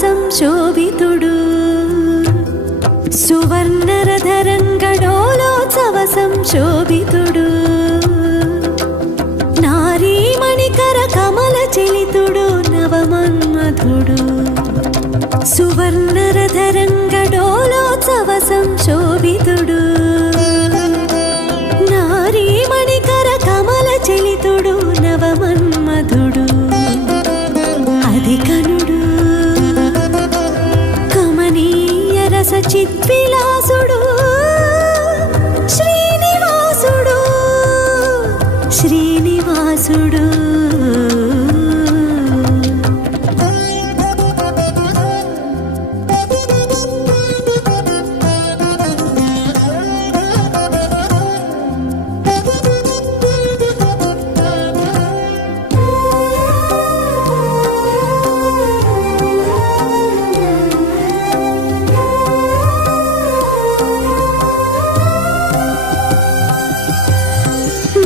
సంశోభితుడు సువర్ణరధరంగడోలోత్సవ సంశోభితుడు నారీమణికర కమల చలితుడు నవమన్మధుడు సువర్ణరధరంగడోలోత్సవ సంశోభితుడు నారీమణికర కమల చలితుడు నవమన్మధుడు అధికనుడు కమనీయ రస చిద్విలాసుడు శ్రీనివాసుడు శ్రీనివాసుడు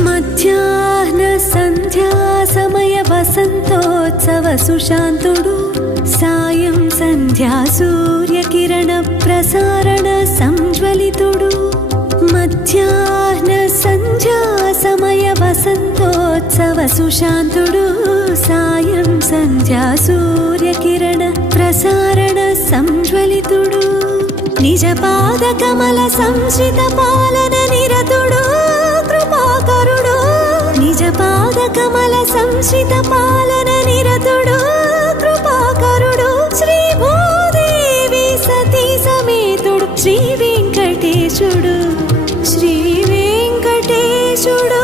మధ్యాహ్న సంధ్యా సమయ వసంతోత్సవ సుశాంతుడు సాయం సంధ్యా సూర్యకిరణ ప్రసారణ సంజ్వలితుడు మధ్యాహ్న సంధ్యా సమయ వసంతోత్సవ సుశాంతుడు సాయం సంధ్యా సూర్యకిరణ ప్రసారణ సంజ్వలితుడు నిజ పాద కమల సంశ్రిత పాలన నిరతుడు కృపాకరుడు నిజ పాద కమల సంశ్రిత పాలన నిరతుడు కృపాకరుడు శ్రీ భూదేవి సతీ సమేతుడు శ్రీ వెంకటేశుడు శ్రీ వెంకటేశుడు